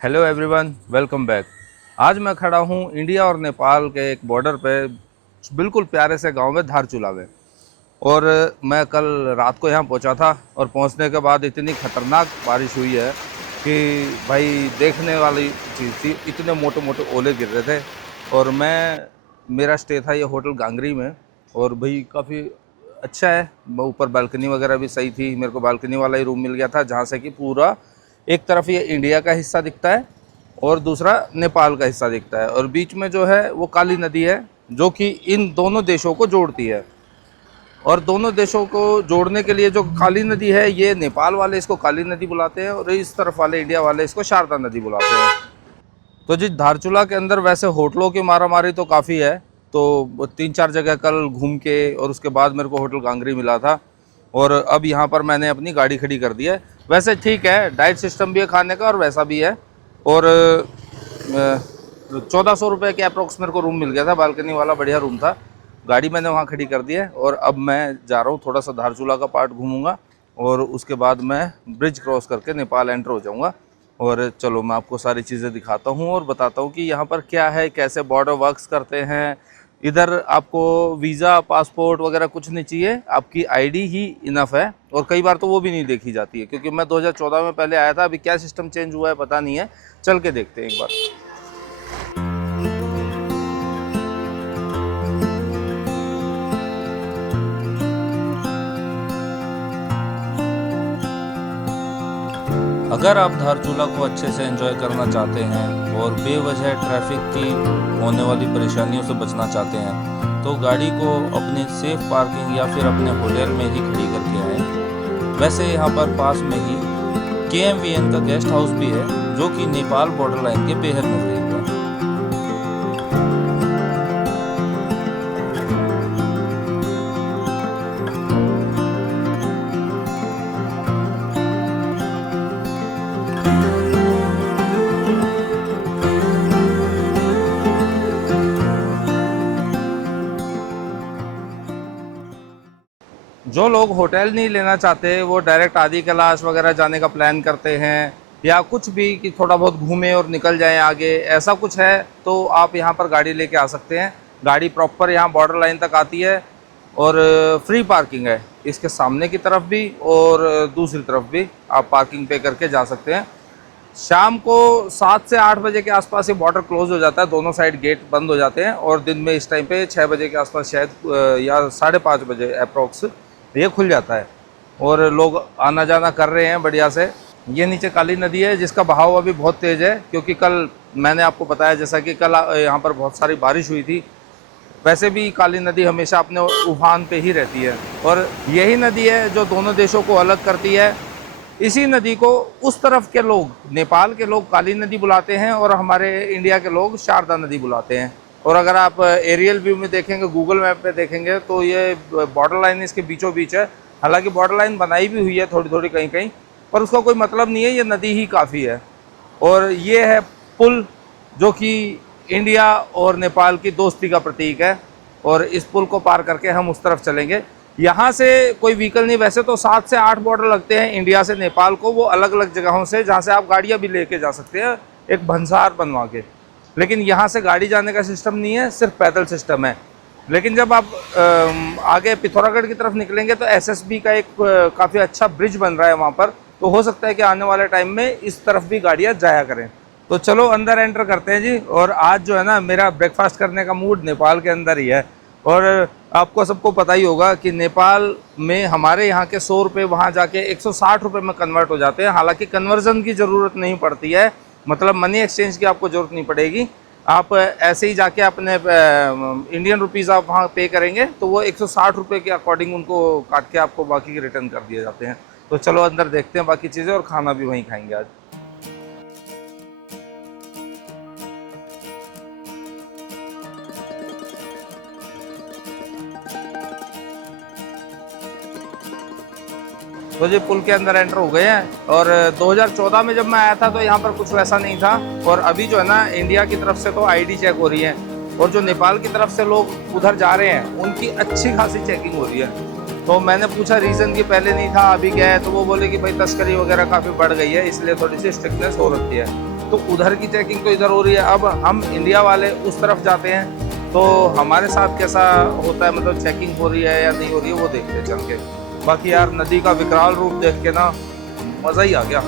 Hello everyone, welcome back. आज मैं खड़ा हूँ इंडिया और नेपाल के एक बॉर्डर पे, बिल्कुल प्यारे से गांव में, धारचूला में। और मैं कल रात को यहाँ पहुँचा था और पहुँचने के बाद इतनी ख़तरनाक बारिश हुई है कि भाई देखने वाली चीज़ थी। इतने मोटे मोटे ओले गिर रहे थे। और मेरा स्टे था ये होटल गांगरी में, और भाई काफ़ी अच्छा है। ऊपर बालकनी वगैरह भी सही थी। मेरे को बालकनी वाला ही रूम मिल गया था, जहाँ से कि पूरा एक तरफ ये इंडिया का हिस्सा दिखता है और दूसरा नेपाल का हिस्सा दिखता है, और बीच में जो है वो काली नदी है, जो कि इन दोनों देशों को जोड़ती है। और दोनों देशों को जोड़ने के लिए जो काली नदी है, ये नेपाल वाले इसको काली नदी बुलाते हैं और इस तरफ वाले इंडिया वाले इसको शारदा नदी बुलाते हैं। तो जी, धारचूला के अंदर वैसे होटलों की मारामारी तो काफ़ी है। तो 3-4 जगह कल घूम के और उसके बाद मेरे को होटल गांगरी मिला था, और अब यहाँ पर मैंने अपनी गाड़ी खड़ी कर दी है। वैसे ठीक है, डाइट सिस्टम भी है खाने का और वैसा भी है। और 1400 रुपये के अप्रोक्स मेरे को रूम मिल गया था, बालकनी वाला बढ़िया रूम था। गाड़ी मैंने वहाँ खड़ी कर दी है और अब मैं जा रहा हूँ, थोड़ा सा धारचूला का पार्ट घूमूंगा और उसके बाद मैं ब्रिज क्रॉस करके नेपाल एंटर हो जाऊँगा। और चलो मैं आपको सारी चीज़ें दिखाता हूँ और बताता हूँ कि यहाँ पर क्या है, कैसे बॉर्डर वर्क्स करते हैं। इधर आपको वीज़ा, पासपोर्ट वगैरह कुछ नहीं चाहिए, आपकी आईडी ही इनफ है। और कई बार तो वो भी नहीं देखी जाती है, क्योंकि मैं 2014 में पहले आया था। अभी क्या सिस्टम चेंज हुआ है पता नहीं है, चल के देखते हैं एक बार। अगर आप धारचूला को अच्छे से एंजॉय करना चाहते हैं और बेवजह ट्रैफिक की होने वाली परेशानियों से बचना चाहते हैं, तो गाड़ी को अपने सेफ पार्किंग या फिर अपने होटल में ही खड़ी करके आएँ। वैसे यहाँ पर पास में ही KMVN का गेस्ट हाउस भी है, जो कि नेपाल बॉर्डर लाइन के बेहद नज़दीक है। जो लोग होटल नहीं लेना चाहते, वो डायरेक्ट आदि कैलाश वगैरह जाने का प्लान करते हैं, या कुछ भी कि थोड़ा बहुत घूमें और निकल जाएं आगे, ऐसा कुछ है, तो आप यहाँ पर गाड़ी लेके आ सकते हैं। गाड़ी प्रॉपर यहाँ बॉर्डर लाइन तक आती है और फ्री पार्किंग है, इसके सामने की तरफ भी और दूसरी तरफ भी आप पार्किंग पे करके जा सकते हैं। शाम को 7 से 8 बजे के आसपास ये बॉर्डर क्लोज हो जाता है, दोनों साइड गेट बंद हो जाते हैं, और दिन में इस टाइम पे 6 बजे के आसपास शायद या 5:30 बजे अप्रोक्स ये खुल जाता है, और लोग आना जाना कर रहे हैं बढ़िया से। ये नीचे काली नदी है, जिसका बहाव अभी बहुत तेज़ है, क्योंकि कल मैंने आपको बताया जैसा कि कल यहाँ पर बहुत सारी बारिश हुई थी। वैसे भी काली नदी हमेशा अपने उफान पे ही रहती है, और यही नदी है जो दोनों देशों को अलग करती है। इसी नदी को उस तरफ के लोग, नेपाल के लोग, काली नदी बुलाते हैं, और हमारे इंडिया के लोग शारदा नदी बुलाते हैं। और अगर आप एरियल व्यू में देखेंगे, गूगल मैप पे देखेंगे, तो ये बॉर्डर लाइन इसके बीचों बीच है। हालांकि बॉर्डर लाइन बनाई भी हुई है थोड़ी थोड़ी कहीं कहीं, पर उसका कोई मतलब नहीं है, ये नदी ही काफ़ी है। और ये है पुल, जो कि इंडिया और नेपाल की दोस्ती का प्रतीक है, और इस पुल को पार करके हम उस तरफ चलेंगे। यहाँ से कोई व्हीकल नहीं, वैसे तो 7 से 8 बॉर्डर लगते हैं इंडिया से नेपाल को, वो अलग अलग जगहों से, जहाँ से आप गाड़ियाँ भी लेके जा सकते हैं, एक भंसार बनवा के। लेकिन यहाँ से गाड़ी जाने का सिस्टम नहीं है, सिर्फ पैदल सिस्टम है। लेकिन जब आप आगे पिथौरागढ़ की तरफ निकलेंगे, तो SSB का एक काफ़ी अच्छा ब्रिज बन रहा है वहाँ पर, तो हो सकता है कि आने वाले टाइम में इस तरफ भी गाड़ियाँ जाया करें। तो चलो अंदर एंटर करते हैं जी। और आज जो है ना, मेरा ब्रेकफास्ट करने का मूड नेपाल के अंदर ही है। और आपको सबको पता ही होगा कि नेपाल में हमारे यहाँ के 100 रुपये वहाँ जाके 160 रुपये में कन्वर्ट हो जाते हैं। हालांकि कन्वर्जन की ज़रूरत नहीं पड़ती है, मतलब मनी एक्सचेंज की आपको ज़रूरत नहीं पड़ेगी। आप ऐसे ही जाके अपने इंडियन रुपीज़ आप वहाँ पे करेंगे, तो वो 160 रुपये के अकॉर्डिंग उनको काट के आपको बाकी के रिटर्न कर दिए जाते हैं। तो चलो अंदर देखते हैं बाकी चीज़ें, और खाना भी वहीं खाएंगे आज। तो जी पुल के अंदर एंटर हो गए हैं। और 2014 में जब मैं आया था तो यहाँ पर कुछ वैसा नहीं था। और अभी जो है ना, इंडिया की तरफ से तो आईडी चेक हो रही है, और जो नेपाल की तरफ से लोग उधर जा रहे हैं उनकी अच्छी खासी चेकिंग हो रही है। तो मैंने पूछा रीज़न कि पहले नहीं था अभी क्या है, तो वो बोले कि भाई तस्करी वगैरह काफ़ी बढ़ गई है, इसलिए थोड़ी सी स्ट्रिक्टनेस हो रखी है। तो उधर की चेकिंग तो इधर हो रही है। अब हम इंडिया वाले उस तरफ जाते हैं तो हमारे साथ कैसा होता है, मतलब चेकिंग हो रही है या नहीं हो रही है, वो देखते हैं चल के। बाकी यार नदी का विकराल रूप देख के ना मज़ा ही आ गया।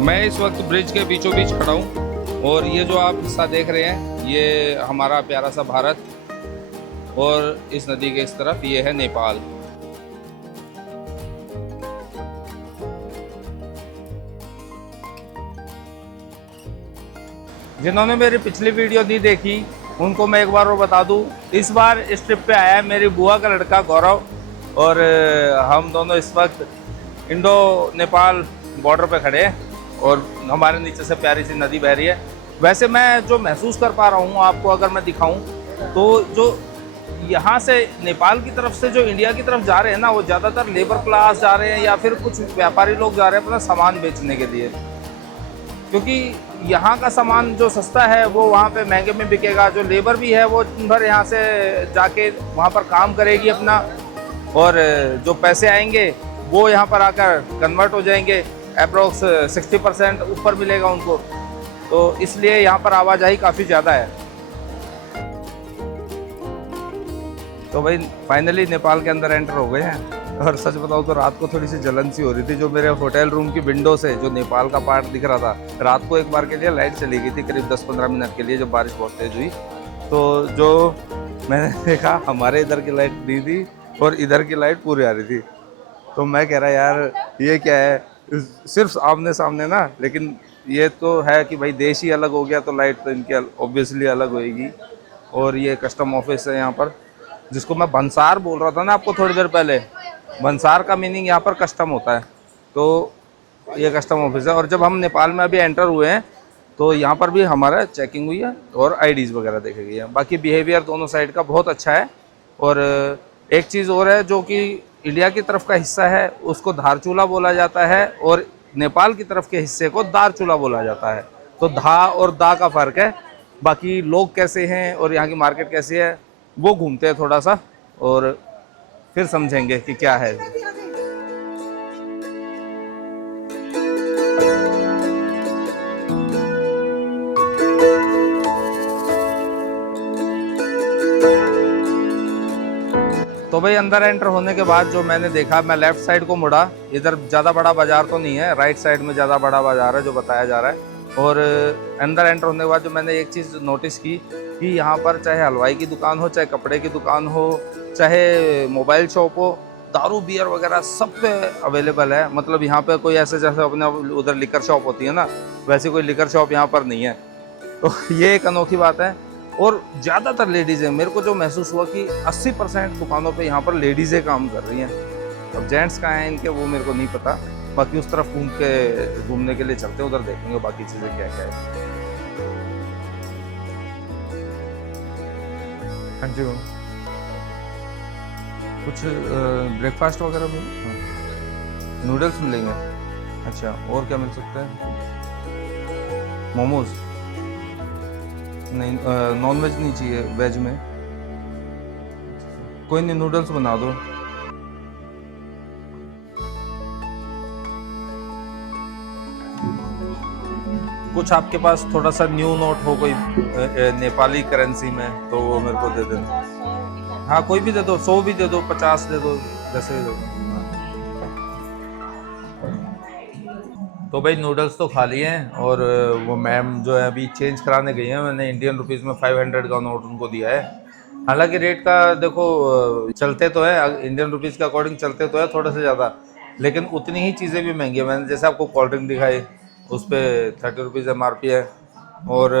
मैं इस वक्त ब्रिज के बीचों बीच खड़ा हूँ और ये जो आप हिस्सा देख रहे हैं ये हमारा प्यारा सा भारत, और इस नदी के इस तरफ ये है नेपाल। जिन्होंने मेरी पिछली वीडियो नहीं देखी उनको मैं एक बार वो बता दूं, इस बार इस ट्रिप पे आया है मेरी बुआ का लड़का गौरव, और हम दोनों इस वक्त इंडो नेपाल बॉर्डर पे खड़े हैं और हमारे नीचे से प्यारी सी नदी बह रही है। वैसे मैं जो महसूस कर पा रहा हूँ आपको अगर मैं दिखाऊं तो जो यहाँ से नेपाल की तरफ से जो इंडिया की तरफ जा रहे हैं ना, वो ज़्यादातर लेबर क्लास जा रहे हैं या फिर कुछ व्यापारी लोग जा रहे हैं अपना सामान बेचने के लिए, क्योंकि यहाँ का सामान जो सस्ता है वो वहाँ पे महंगे में बिकेगा। जो लेबर भी है वो दिन भर यहाँ से जाके वहाँ पर काम करेगी अपना, और जो पैसे आएंगे वो यहाँ पर आकर कन्वर्ट हो जाएंगे, अप्रोक्स 60% ऊपर मिलेगा उनको। तो इसलिए यहाँ पर आवाजाही काफ़ी ज़्यादा है। तो भाई फाइनली नेपाल के अंदर एंटर हो गए हैं, और सच बताऊँ तो रात को थोड़ी सी जलन सी हो रही थी। जो मेरे होटल रूम की विंडो से जो नेपाल का पार्ट दिख रहा था, रात को एक बार के लिए लाइट चली गई थी करीब 10-15 मिनट के लिए जब बारिश बहुत तेज हुई। तो जो मैंने देखा हमारे इधर की लाइट नहीं थी और इधर की लाइट पूरी आ रही थी। तो मैं कह रहा यार ये क्या है, सिर्फ आमने सामने ना, लेकिन ये तो है कि भाई देश ही अलग हो गया तो लाइट तो इनकी ऑब्वियसली अलग होएगी। और ये कस्टम ऑफिस है यहाँ पर, जिसको मैं भंसार बोल रहा था ना आपको थोड़ी देर पहले। भंसार का मीनिंग यहाँ पर कस्टम होता है, तो ये कस्टम ऑफिस है। और जब हम नेपाल में अभी एंटर हुए हैं तो यहाँ पर भी हमारा चेकिंग हुई है और आईडीज़ वगैरह देखी गई है। बाकी बिहेवियर दोनों साइड का बहुत अच्छा है। और एक चीज़ और है, जो कि इंडिया की तरफ का हिस्सा है उसको धारचूला बोला जाता है और नेपाल की तरफ के हिस्से को दारचूला बोला जाता है। तो धा और दा का फ़र्क है। बाकी लोग कैसे हैं और यहाँ की मार्केट कैसी है वो घूमते हैं थोड़ा सा और फिर समझेंगे कि क्या है। तो भाई अंदर एंटर होने के बाद जो मैंने देखा, मैं लेफ़्ट साइड को मुड़ा। इधर ज़्यादा बड़ा बाज़ार तो नहीं है, राइट साइड में ज़्यादा बड़ा बाज़ार है जो बताया जा रहा है। और अंदर एंटर होने के बाद जो मैंने एक चीज़ नोटिस की कि यहाँ पर चाहे हलवाई की दुकान हो, चाहे कपड़े की दुकान हो, चाहे मोबाइल शॉप हो, दारू बियर वगैरह सब पे अवेलेबल है। मतलब यहाँ पे कोई ऐसे जैसे अपने उधर लिकर शॉप होती है ना, वैसे कोई लिकर शॉप यहाँ पर नहीं है। तो ये एक अनोखी बात है। और ज़्यादातर लेडीज़ हैं। मेरे को जो महसूस हुआ कि 80% दुकानों पे यहाँ पर लेडीज़ें काम कर रही हैं। अब जेंट्स कहाँ हैं इनके वो मेरे को नहीं पता। बाकी उस तरफ घूमने के लिए चलते हैं, उधर देखेंगे बाकी चीज़ें क्या क्या है। हाँ जी, कुछ ब्रेकफास्ट वगैरह भी, नूडल्स मिलेंगे। अच्छा, और क्या मिल सकता है? मोमोज नहीं, नॉन वेज नहीं चाहिए, वेज में कोई नहीं, नूडल्स बना दो। कुछ आपके पास थोड़ा सा न्यू नोट हो कोई नेपाली करेंसी में तो वो मेरे को दे देना। हाँ कोई भी दे दो, 100 भी दे दो, 50 दे दो, जैसे भी दे दो। तो भाई नूडल्स तो खा लिए हैं और वो मैम जो है अभी चेंज कराने गई हैं। मैंने इंडियन रुपीज़ में 500 का नोट उनको दिया है। हालांकि रेट का देखो चलते तो है, इंडियन रुपीज़ के अकॉर्डिंग चलते तो है थोड़े से ज़्यादा, लेकिन उतनी ही चीज़ें भी महंगी है। मैंने जैसे आपको कोल्ड ड्रिंक दिखाई, उस पर 30 रुपीज़ MRP है। और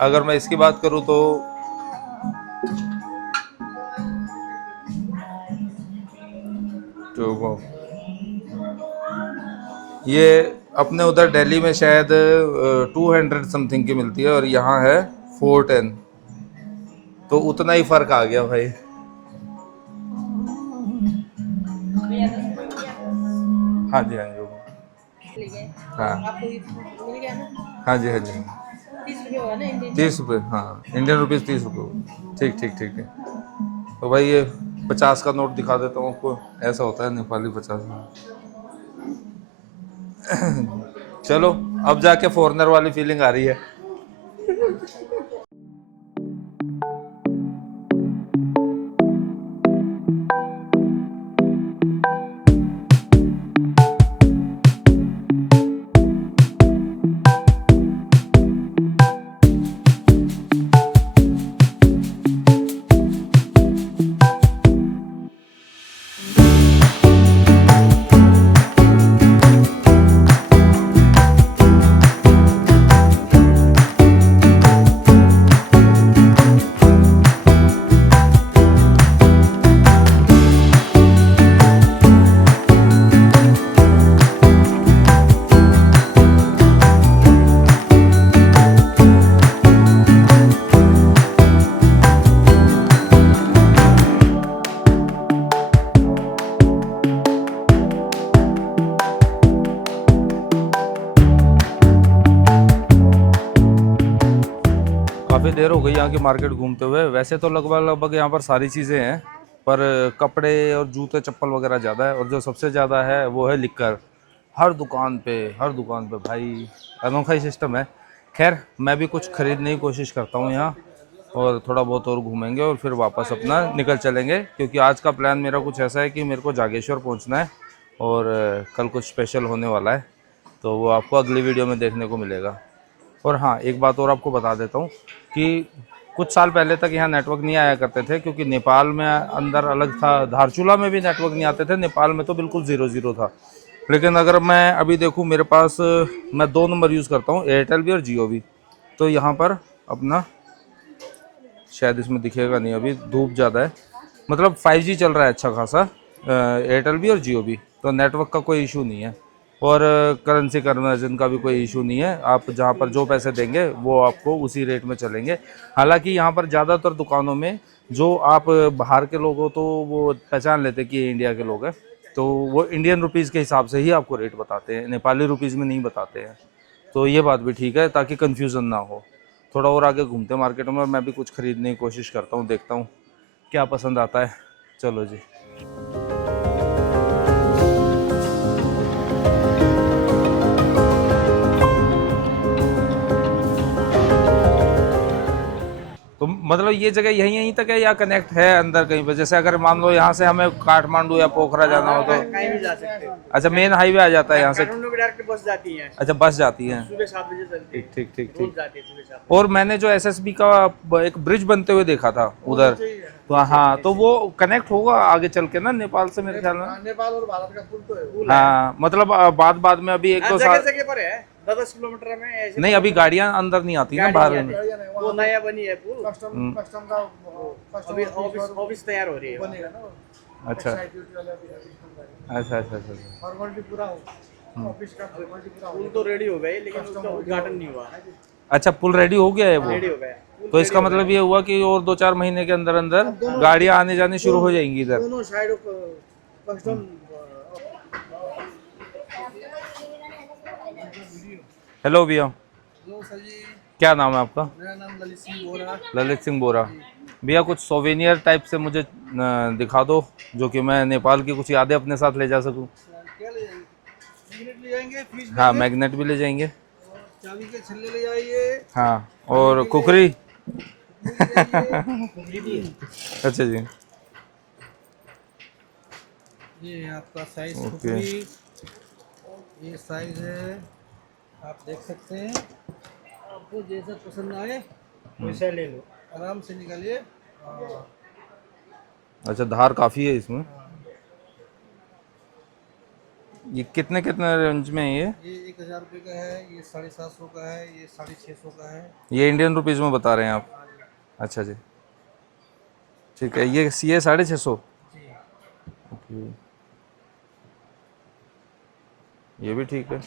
अगर मैं इसकी बात करूँ तो ये अपने उधर दिल्ली में शायद 200 समथिंग की मिलती है और यहाँ है 410, तो उतना ही फ़र्क आ गया भाई। हाँ जी हाँ जी, हाँ हाँ जी हाँ जी। 30 रुपये, हाँ इंडियन रुपीज़ 30 रुपये। ठीक ठीक ठीक है। तो भाई ये 50 का नोट दिखा देता हूँ आपको, ऐसा होता है नेपाली 50 में। चलो अब जाके फॉरेनर वाली फीलिंग आ रही है। काफ़ी देर हो गई यहाँ की मार्केट घूमते हुए। वैसे तो लगभग लगभग यहाँ पर सारी चीज़ें हैं, पर कपड़े और जूते चप्पल वगैरह ज़्यादा है, और जो सबसे ज़्यादा है वो है लिक्कर। हर दुकान पे भाई अनोखा ही सिस्टम है। खैर मैं भी कुछ खरीदने की कोशिश करता हूँ यहाँ, और थोड़ा बहुत और घूमेंगे और फिर वापस अपना निकल चलेंगे, क्योंकि आज का प्लान मेरा कुछ ऐसा है कि मेरे को जागेश्वर पहुँचना है, और कल कुछ स्पेशल होने वाला है, तो वो आपको अगली वीडियो में देखने को मिलेगा। और हाँ, एक बात और आपको बता देता हूँ कि कुछ साल पहले तक यहाँ नेटवर्क नहीं आया करते थे, क्योंकि नेपाल में अंदर अलग था, धारचूला में भी नेटवर्क नहीं आते थे, नेपाल में तो बिल्कुल 0 था। लेकिन अगर मैं अभी देखूँ, मेरे पास मैं 2 नंबर यूज़ करता हूँ, एयरटेल भी और जियो भी। तो यहाँ पर अपना, शायद इसमें दिखेगा नहीं, अभी धूप ज़्यादा है, मतलब 5G चल रहा है अच्छा खासा, एयरटेल भी और जियो भी, तो नेटवर्क का कोई इशू नहीं है। और करेंसी कन्वर्जन का भी कोई इशू नहीं है, आप जहाँ पर जो पैसे देंगे वो आपको उसी रेट में चलेंगे। हालांकि यहाँ पर ज़्यादातर दुकानों में जो आप बाहर के लोग हो तो वो पहचान लेते कि ये इंडिया के लोग हैं, तो वो इंडियन रुपीज़ के हिसाब से ही आपको रेट बताते हैं, नेपाली रुपीज़ में नहीं बताते हैं। तो ये बात भी ठीक है, ताकि कन्फ्यूज़न ना हो। थोड़ा और आगे घूमते मार्केट में, और मैं भी कुछ खरीदने की कोशिश करता हूँ, देखता हूँ क्या पसंद आता है। चलो जी। तो मतलब ये जगह यहीं यहीं तक है या कनेक्ट है अंदर कहीं पे? जैसे अगर मान लो यहाँ से हमें काठमांडू या पोखरा जाना हो तो कहीं भी जा सकते हो। अच्छा, मेन हाईवे आ जाता है यहाँ से? काठमांडू में डायरेक्ट बस जाती है, अच्छा, बस जाती है, सुबह 7 बजे चलती है। ठीक ठीक ठीक रोज ठीक। जाती है सुबह 7 बजे। और मैंने जो एसएसबी का एक ब्रिज बनते हुए देखा था उधर, तो हाँ, तो वो कनेक्ट होगा आगे चल के ना नेपाल से मेरे ख्याल में। नेपाल और भारत का पुल तो है। हाँ, मतलब बाद में अभी 1-2 जगह साल जगह पर है, 10 किलोमीटर में ऐसे। नहीं, अभी गाड़ियां अंदर नहीं आती ना बाहर में। वो नया बनी है पुल, कस्टम का अभी ऑफिस तैयार हो रही है। अच्छा अच्छा अच्छा अच्छा। फॉर्मेलिटी पूरा हो, ऑफिस का फॉर्मेलिटी पूरा हो। पुल तो रेडी हो गई, लेकिन उसका उद्घाटन नहीं हुआ। अच्छा, पुल रेडी हो गया है वो? रेडी हो गया। तो इसका मतलब ये हुआ कि और 2-4 महीने के अंदर अंदर गाड़ियां आने जाने शुरू हो जाएंगी इधर दोनों साइड कस्टम। हेलो भैया, हेलो सर जी, क्या नाम है आपका? मेरा नाम ललित सिंह बोरा। ललित सिंह बोरा। भैया कुछ सोवेनियर टाइप से मुझे दिखा दो, जो कि मैं नेपाल की कुछ यादें अपने साथ ले जा सकूं। क्या ले जाएंगे? मैग्नेट ले जाएंगे, फ्रिज हाँ, मैग्नेट भी ले जाएंगे। चाबी के छल्ले ले जाइए। हाँ, और कुकरी। कुकरी भी है। अच्छा जी, ये आपका साइज ओके। कुकरी, ये साइज है, आप देख सकते हैं। आपको जैसा पसंद आए वैसा ले लो, आराम से निकालिए। अच्छा, धार काफ़ी है इसमें। ये कितने कितने रेंज में है ये? 1000 रुपये का है, ये 750 का है, ये 650 का है। ये इंडियन रुपीज़ में बता रहे हैं आप? अच्छा जी, ठीक है। ये 650। जी। ओके, ये भी ठीक है।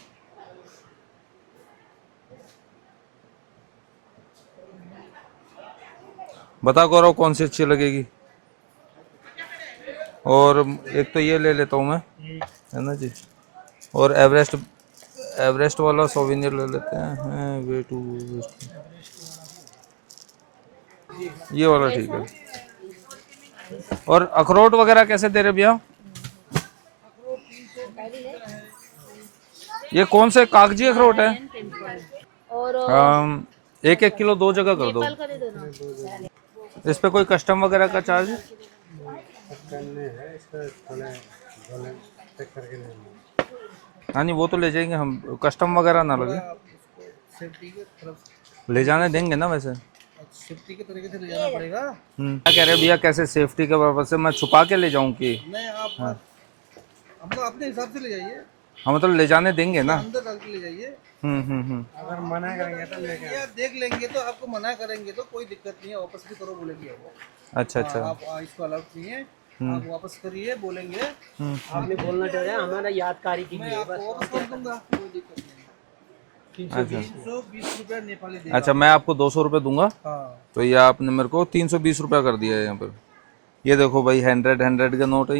बता गौरव कौन सी अच्छी लगेगी? और एक तो ये ले लेता हूँ मैं, है ना जी। और एवरेस्ट वाला सोवेनियर ले लेते हैं। वे टू ये वाला ठीक है। और अखरोट वगैरह कैसे दे रहे भैया? ये कौन से कागजी अखरोट है? और 1-1 किलो 2 जगह कर दो। इस पे कोई कस्टम वगैरह का चार्ज? हाँ नहीं, वो तो ले जाएंगे हम, कस्टम वगैरह ना लगे। सेफ्टी के तरफ ले जाने देंगे ना वैसे? सेफ्टी के तरीके से ले जाना पड़ेगा। क्या कह रहे हैं भैया, कैसे सेफ्टी के पर्पज से मैं छुपा के ले जाऊं कि? नहीं, आप मतलब अपने हिसाब से ले जाइए, हाँ मतलब ले जाने देंगे ना? अंदर डाल के ले जाइए। अगर मना करेंगे तो लेके या देख लेंगे तो आपको मना करेंगे तो कोई दिक्कत नहीं है, वापस भी करो बोलेंगे वो। अच्छा अच्छा। आप इसको अलाउड नहीं है, आप वापस करिए बोलेंगे, आपने बोलना चाहिए हमारा यादकारी के मैं लिए आपको बस। वापस कर दूंगा, कोई दिक्कत नहीं है। 320 रुपया नेपाली देगा। अच्छा, मैं आपको 200 रुपये दूंगा, हाँ, तो ये आपने मेरे को 320 रुपया कर दिया है यहाँ पर। ये देखो भाई, 100 का नोट है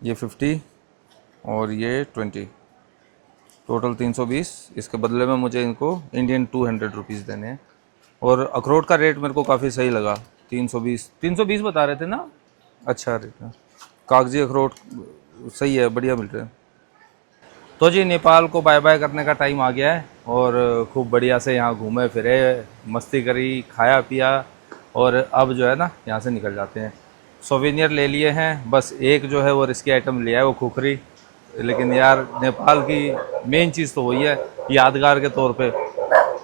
ये 50 और ये 20, टोटल 320। इसके बदले में मुझे इनको इंडियन 200 रुपीज़ देने हैं। और अखरोट का रेट मेरे को काफ़ी सही लगा, 320 बता रहे थे ना? अच्छा रेट है, कागजी अखरोट सही है, बढ़िया मिल रहे हैं। तो जी, नेपाल को बाय बाय करने का टाइम आ गया है और खूब बढ़िया से यहाँ घूमे फिरे, मस्ती करी, खाया पिया, और अब जो है ना यहाँ से निकल जाते हैं। सोवेनियर ले लिए हैं, बस एक जो है वो रिस्की आइटम लिया है, वो खुखरी। लेकिन यार नेपाल की मेन चीज़ तो वही है, यादगार के तौर पे।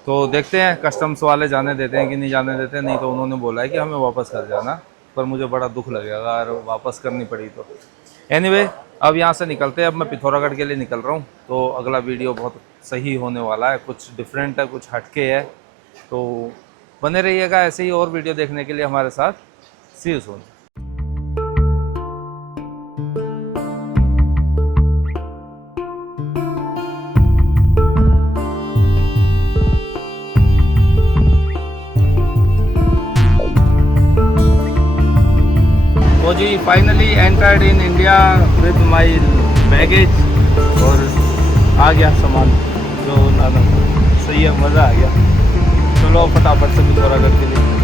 तो देखते हैं कस्टम्स वाले जाने देते हैं कि नहीं जाने देते। नहीं तो उन्होंने बोला है कि हमें वापस कर जाना, पर मुझे बड़ा दुख लगेगा अगर वापस करनी पड़ी तो। एनीवे, अब यहाँ से निकलते हैं। अब मैं पिथौरागढ़ के लिए निकल रहा हूँ, तो अगला वीडियो बहुत सही होने वाला है, कुछ डिफरेंट है, कुछ हटके है। तो बने रहिएगा ऐसे ही और वीडियो देखने के लिए हमारे साथ। See you soon. तो जी, finally entered in India with my baggage, और आ गया सामान जो लाना था। सही है, मज़ा आ गया। चलो फटाफट से पिथौरागढ़ के लिए।